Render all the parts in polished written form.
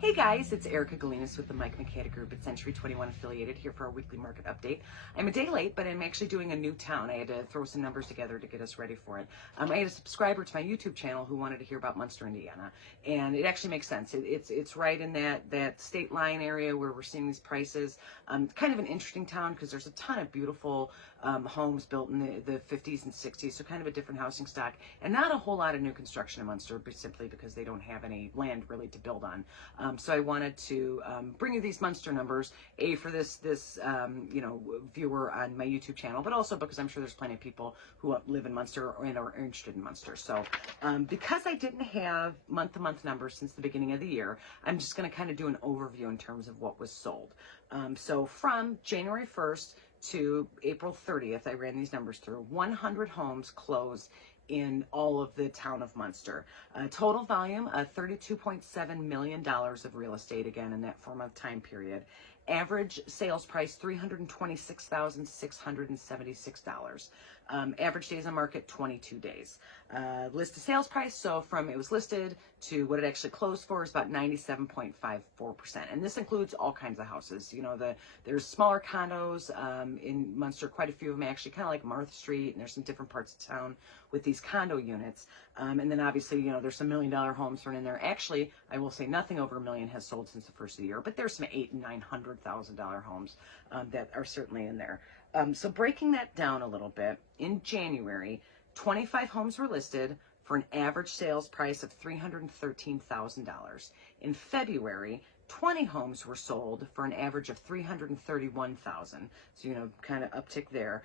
Hey guys, it's Erica Galinas with the Mike McCada Group at Century 21 affiliated here for our weekly market update. I'm a day late, but I'm actually doing a new town. I had to throw some numbers together to get us ready for it. I had a subscriber to my YouTube channel who wanted to hear about Munster, Indiana, and it actually makes sense. It's right in that state line area where we're seeing these prices. Kind of an interesting town because there's a ton of beautiful homes built in the 50s and 60s, so kind of a different housing stock, and not a whole lot of new construction in Munster, but simply because they don't have any land really to build on. So I wanted to bring you these Munster numbers, for this viewer on my YouTube channel, but also because I'm sure there's plenty of people who live in Munster and are interested in Munster. So because I didn't have month-to-month numbers since the beginning of the year, I'm just going to kind of do an overview in terms of what was sold. So from January 1st to April 30th, I ran these numbers through. 100 homes closed in all of the town of Munster. Total volume of $32.7 million of real estate, again, in that 4-month time period. Average sales price, $326,676. Average days on market, 22 days. Listed sales price, so from it was listed to what it actually closed for is about 97.54%. And this includes all kinds of houses. You know, there's smaller condos in Munster, quite a few of them actually, kind of like Martha Street, and there's some different parts of town with these condo units. And then obviously, you know, there's some $1 million homes thrown in there. Actually, I will say nothing over $1 million has sold since the first of the year, but there's some $800,000 and $900,000 homes that are certainly in there. So breaking that down a little bit, in January, 25 homes were listed for an average sales price of $313,000. In February, 20 homes were sold for an average of $331,000. So, you know, kind of uptick there.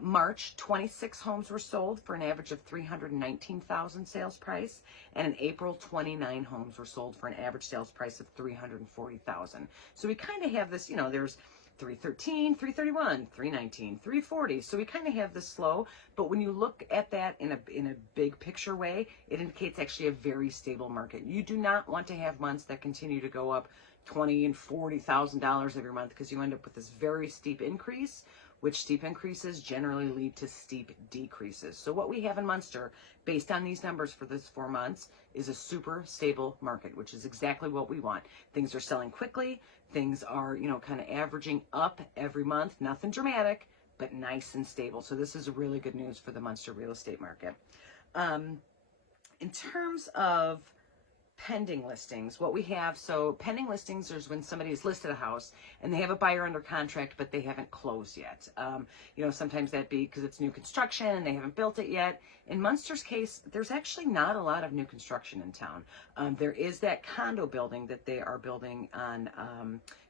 March, 26 homes were sold for an average of $319,000 sales price. And in April, 29 homes were sold for an average sales price of $340,000. So we kind of have this, you know, there's 313, 331, 319, 340. So we kind of have this slow, but when you look at that in a big picture way, it indicates actually a very stable market. You do not want to have months that continue to go up $20,000 and $40,000 every month, because you end up with this very steep increase, which steep increases generally lead to steep decreases. So what we have in Munster, based on these numbers for this 4 months, is a super stable market, which is exactly what we want. Things are selling quickly. Things are, you know, kind of averaging up every month. Nothing dramatic, but nice and stable. So this is really good news for the Munster real estate market. In terms of pending listings, what we have, so pending listings is when somebody's listed a house and they have a buyer under contract, but they haven't closed yet. You know, sometimes that be because it's new construction and they haven't built it yet. In Munster's case, there's actually not a lot of new construction in town. There is that condo building that they are building on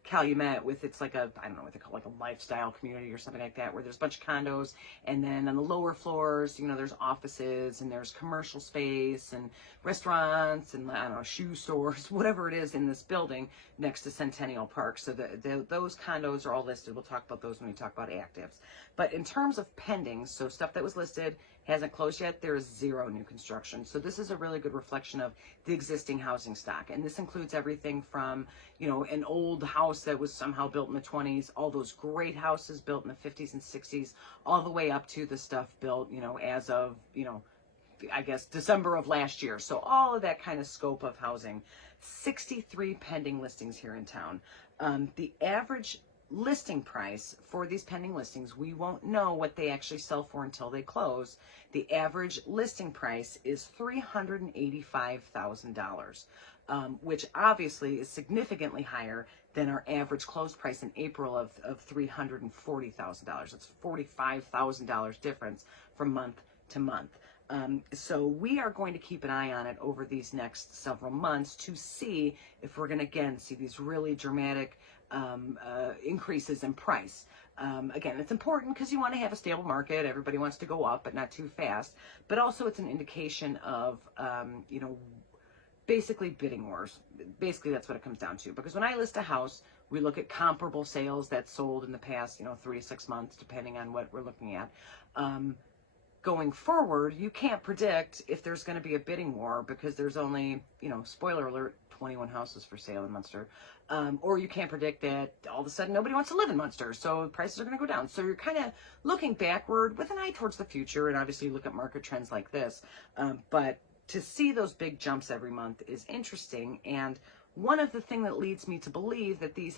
Calumet with, it's like a, I don't know what they call it, like a lifestyle community or something like that, where there's a bunch of condos, and then on the lower floors, you know, there's offices and there's commercial space and restaurants and, I don't know, shoe stores, whatever it is in this building next to Centennial Park. So those condos are all listed. We'll talk about those when we talk about actives. But in terms of pending, so stuff that was listed, hasn't closed yet, there is zero new construction. So this is a really good reflection of the existing housing stock. And this includes everything from, you know, an old house that was somehow built in the 20s, all those great houses built in the 50s and 60s, all the way up to the stuff built, you know, as of, you know, I guess December of last year. So all of that kind of scope of housing. 63 pending listings here in town. The average listing price for these pending listings, we won't know what they actually sell for until they close. The average listing price is $385,000, which obviously is significantly higher than our average close price in April of $340,000. It's $45,000 difference from month to month. So we are going to keep an eye on it over these next several months to see if we're going to again see these really dramatic increases in price. Again, it's important because you want to have a stable market. Everybody wants to go up, but not too fast. But also it's an indication of, you know, basically bidding wars. Basically, that's what it comes down to. Because when I list a house, we look at comparable sales that sold in the past, you know, 3 to 6 months, depending on what we're looking at. Going forward, you can't predict if there's going to be a bidding war because there's only, you know, spoiler alert, 21 houses for sale in Munster. Or you can't predict that all of a sudden nobody wants to live in Munster, so prices are going to go down. So you're kind of looking backward with an eye towards the future, and obviously you look at market trends like this. But to see those big jumps every month is interesting, and one of the things that leads me to believe that these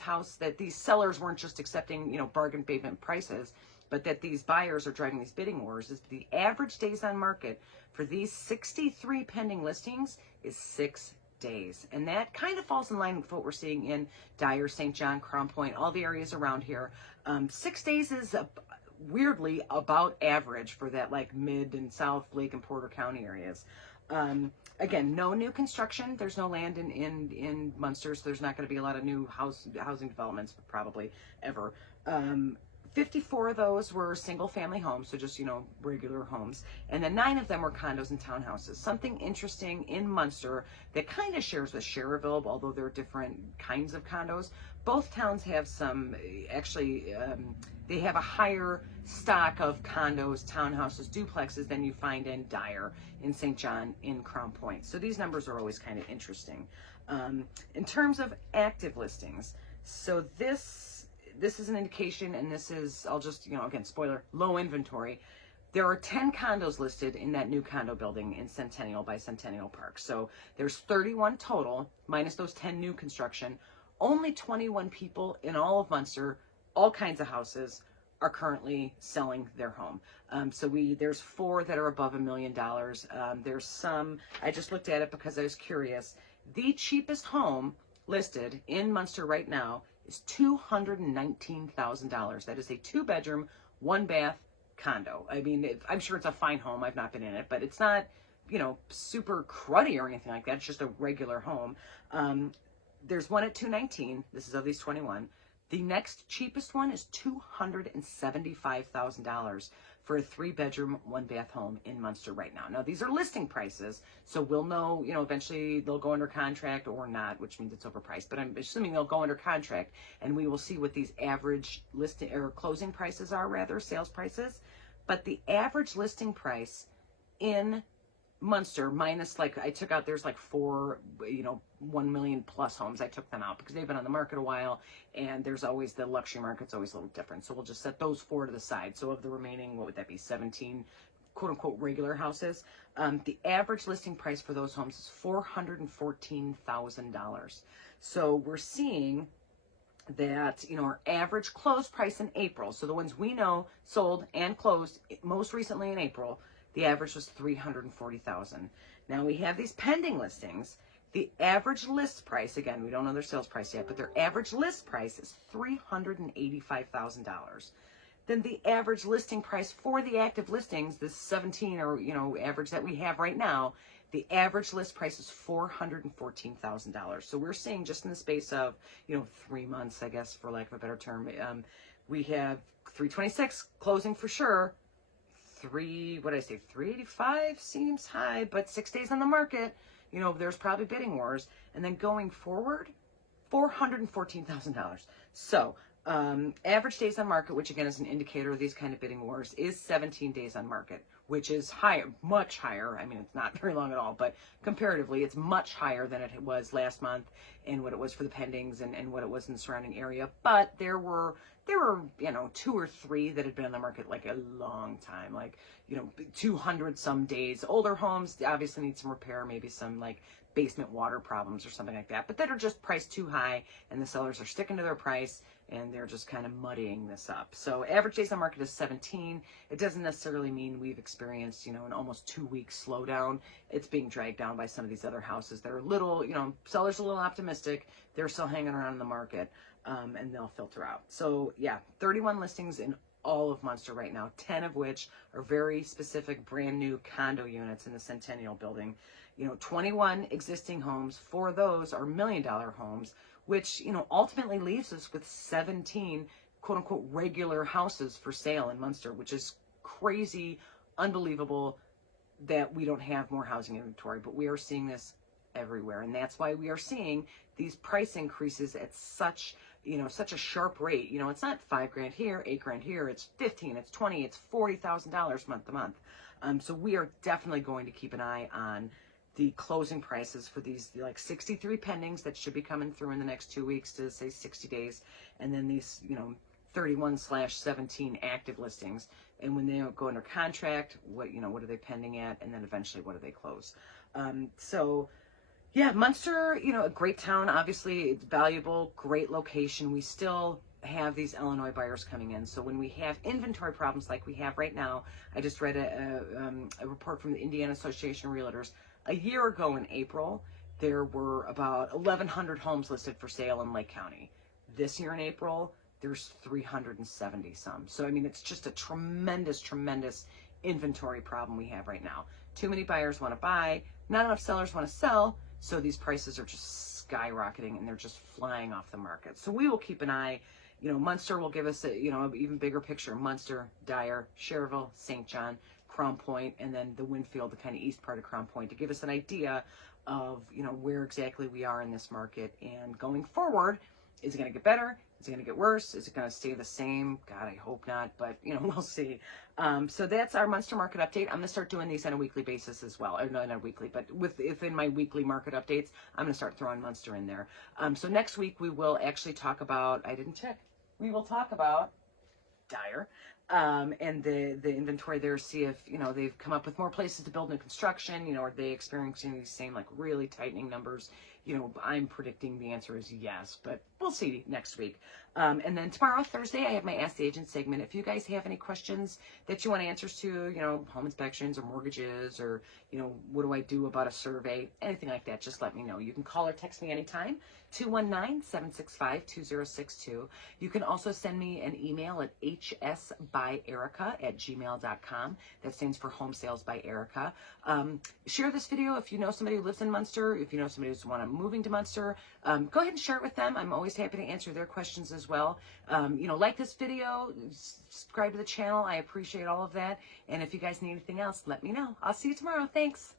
sellers weren't just accepting, bargain basement prices, but that these buyers are driving these bidding wars, is the average days on market for these 63 pending listings is 6 days. And that kind of falls in line with what we're seeing in Dyer, St. John, Crown Point, all the areas around here. 6 days is weirdly about average for that like mid and south Lake and Porter County areas. Again, no new construction. There's no land in Munster, so there's not going to be a lot of new housing developments, probably ever. 54 of those were single family homes, so just, regular homes. And then 9 of them were condos and townhouses. Something interesting in Munster that kind of shares with Schererville, although they're different kinds of condos. Both towns have some, actually, they have a higher stock of condos, townhouses, duplexes than you find in Dyer, in St. John, in Crown Point. So these numbers are always kind of interesting. In terms of active listings, so this is an indication, and this is, I'll just, again, spoiler, low inventory. There are 10 condos listed in that new condo building in Centennial by Centennial Park. So there's 31 total, minus those 10 new construction. Only 21 people in all of Munster, all kinds of houses, are currently selling their home. So there's 4 that are above $1 million. There's some, I just looked at it because I was curious. The cheapest home listed in Munster right now is $219,000. That is a 2-bedroom, 1-bath condo. I mean, I'm sure it's a fine home. I've not been in it, but it's not, super cruddy or anything like that. It's just a regular home. There's one at $219,000. This is of these 21. The next cheapest one is $275,000 for a 3-bedroom, 1-bath home in Munster right now. Now, these are listing prices, so we'll know, eventually they'll go under contract or not, which means it's overpriced. But I'm assuming they'll go under contract, and we will see what these average listing or closing prices are, rather, sales prices. But the average listing price in Munster, minus, like, I took out, there's like 4, 1 million plus homes. I took them out because they've been on the market a while, and there's always the luxury market's always a little different. So we'll just set those 4 to the side. So of the remaining, what would that be, 17 quote unquote regular houses? The average listing price for those homes is $414,000. So we're seeing that, our average close price in April, so the ones we know sold and closed most recently in April, the average was $340,000. Now we have these pending listings. The average list price, again, we don't know their sales price yet, but their average list price is $385,000. Then the average listing price for the active listings, this 17 or, average that we have right now, the average list price is $414,000. So we're seeing just in the space of, 3 months, I guess, for lack of a better term, we have 326 closing for sure. 385 seems high, but 6 days on the market, there's probably bidding wars. And then going forward, $414,000. So average days on market, which again is an indicator of these kind of bidding wars, is 17 days on market, which is higher, much higher. I mean, it's not very long at all, but comparatively, it's much higher than it was last month and what it was for the pendings and what it was in the surrounding area. But there were 2 or 3 that had been on the market like a long time, like 200 some days. Older homes obviously need some repair, maybe some like basement water problems or something like that, but that are just priced too high, and the sellers are sticking to their price, and they're just kind of muddying this up. So average days on market is 17. It doesn't necessarily mean we've experienced, an almost 2-week slowdown. It's being dragged down by some of these other houses that are little, sellers are a little optimistic. They're still hanging around in the market, and they'll filter out. So yeah, 31 listings in all of Munster right now, 10 of which are very specific brand new condo units in the Centennial building. 21 existing homes. 4 of those are $1 million homes, which, ultimately leaves us with 17 quote unquote regular houses for sale in Munster, which is crazy, unbelievable that we don't have more housing inventory, but we are seeing this everywhere. And that's why we are seeing these price increases at such a sharp rate. It's not $5,000 here, $8,000 here, it's 15, it's 20, it's $40,000 month to month. So we are definitely going to keep an eye on the closing prices for these like 63 pendings that should be coming through in the next 2 weeks to say 60 days. And then these, 31/17 active listings. And when they go under contract, what are they pending at? And then eventually what do they close? So Yeah, Munster, you know, a great town. Obviously, it's valuable, great location. We still have these Illinois buyers coming in. So when we have inventory problems like we have right now, I just read a report from the Indiana Association of Realtors. A year ago in April, there were about 1,100 homes listed for sale in Lake County. This year in April, there's 370 some. So, I mean, it's just a tremendous, tremendous inventory problem we have right now. Too many buyers want to buy, not enough sellers want to sell. So these prices are just skyrocketing and they're just flying off the market. So we will keep an eye. You know, Munster will give us a, you know, an even bigger picture. Munster, Dyer, Cherville, St. John, Crown Point, and then the Winfield, the kind of east part of Crown Point, to give us an idea of, you know, where exactly we are in this market. And going forward, is it going to get better? Is it going to get worse? Is it going to stay the same? God, I hope not, but, you know, we'll see. So that's our Munster market update. I'm going to start doing these on a weekly basis as well. Or not weekly, but within my weekly market updates, I'm going to start throwing Munster in there. So next week we will actually talk about, I didn't check, we will talk about Dyer, and the inventory there, see if, you know, they've come up with more places to build new construction, you know, are they experiencing these same, like, really tightening numbers? You know, I'm predicting the answer is yes, but we'll see next week. And then tomorrow, Thursday, I have my Ask the Agent segment. If you guys have any questions that you want answers to, you know, home inspections or mortgages, or, you know, what do I do about a survey, anything like that, just let me know. You can call or text me anytime, 219-765-2062. You can also send me an email at hsbyerica@gmail.com. That stands for Home Sales by Erica. Share this video if you know somebody who lives in Munster, if you know somebody who's moving to Munster. Go ahead and share it with them. I'm always happy to answer their questions as well. You know, like this video, subscribe to the channel. I appreciate all of that. And if you guys need anything else, let me know. I'll see you tomorrow. Thanks.